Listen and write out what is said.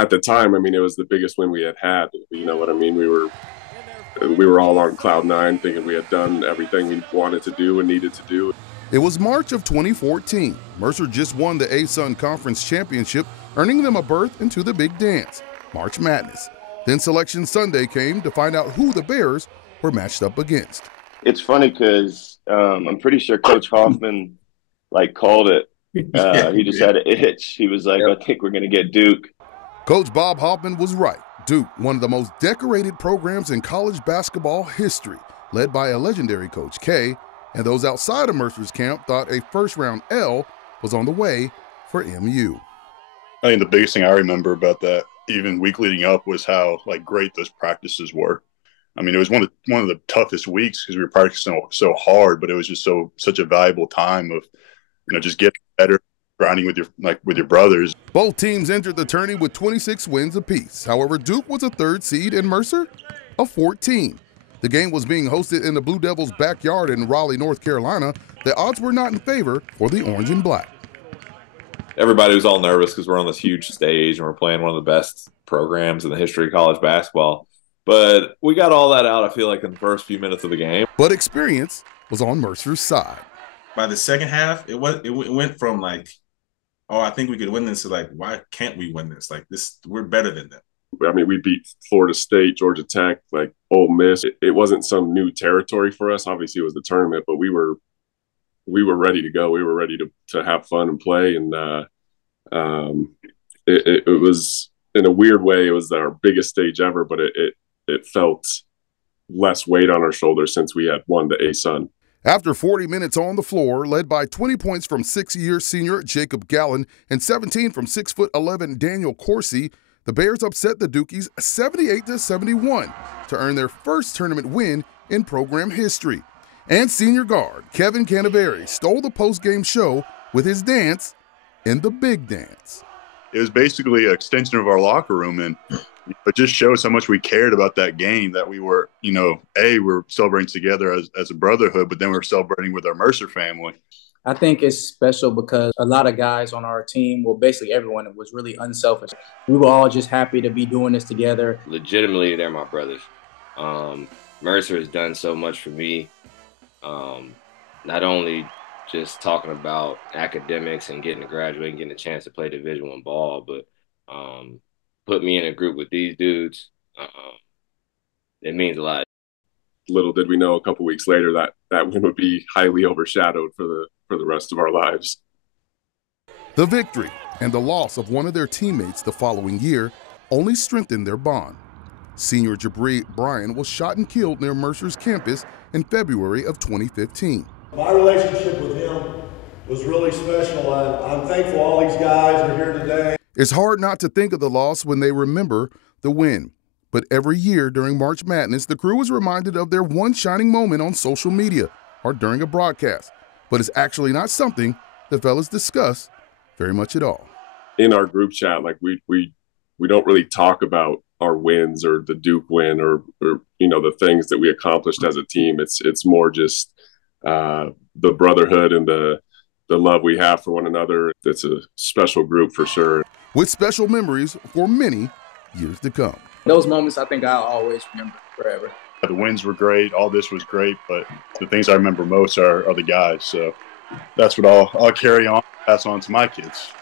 at the time, I mean, it was the biggest win we had. You know what I mean? We were all on cloud nine, thinking we had done everything we wanted to do and needed to do. It was March of 2014. Mercer just won the ASUN Conference Championship, earning them a berth into the big dance, March Madness. Then Selection Sunday came to find out who the Bears were matched up against. It's funny because I'm pretty sure Coach Hoffman called it. He just had an itch. He was like, I think we're going to get Duke. Coach Bob Hoffman was right. Duke, one of the most decorated programs in college basketball history, led by a legendary Coach K, and those outside of Mercer's camp thought a first-round L was on the way for MU. I think the biggest thing I remember about that, even week leading up, was how great those practices were. I mean, it was one of the toughest weeks because we were practicing so hard, but it was just such a valuable time of, just getting better, grinding with your brothers. Both teams entered the tourney with 26 wins apiece. However, Duke was a 3rd seed and Mercer a 14. The game was being hosted in the Blue Devils' backyard in Raleigh, North Carolina. The odds were not in favor for the orange and black. Everybody was all nervous because we're on this huge stage and we're playing one of the best programs in the history of college basketball. But we got all that out, I feel like, in the first few minutes of the game. But experience was on Mercer's side. By the second half, it went from I think we could win this to why can't we win this? We're better than them. I mean, we beat Florida State, Georgia Tech, Ole Miss. It wasn't some new territory for us. Obviously, it was the tournament, but we were ready to go. We were ready to have fun and play. And it was, in a weird way, it was our biggest stage ever, but it felt less weight on our shoulders since we had won the ASUN. After 40 minutes on the floor, led by 20 points from 6-year senior Jacob Gollon and 17 from 6'11" Daniel Coursey, the Bears upset the Dukies 78-71 to earn their first tournament win in program history. And senior guard Kevin Canevari stole the postgame show with his dance in the big dance. It was basically an extension of our locker room, and it just shows how much we cared about that game, that we were, we're celebrating together as a brotherhood, but then we're celebrating with our Mercer family. I think it's special because a lot of guys on our team, well, basically everyone, was really unselfish. We were all just happy to be doing this together. Legitimately, they're my brothers. Mercer has done so much for me. Not only just talking about academics and getting to graduate and getting a chance to play Division I ball, but put me in a group with these dudes. It means a lot. Little did we know a couple weeks later that win would be highly overshadowed for the rest of our lives. The victory and the loss of one of their teammates the following year only strengthened their bond. Senior Jabri Bryan was shot and killed near Mercer's campus in February of 2015. My relationship with him was really special. I'm thankful all these guys are here today. It's hard not to think of the loss when they remember the win. But every year during March Madness, the crew is reminded of their one shining moment on social media or during a broadcast. But it's actually not something the fellas discuss very much at all. In our group chat, we don't really talk about our wins or the Duke win or the things that we accomplished as a team. It's more just the brotherhood and the love we have for one another. It's a special group for sure. With special memories for many years to come. Those moments I think I'll always remember forever. The wins were great. All this was great, but the things I remember most are the guys. So that's what I'll carry on, pass on to my kids.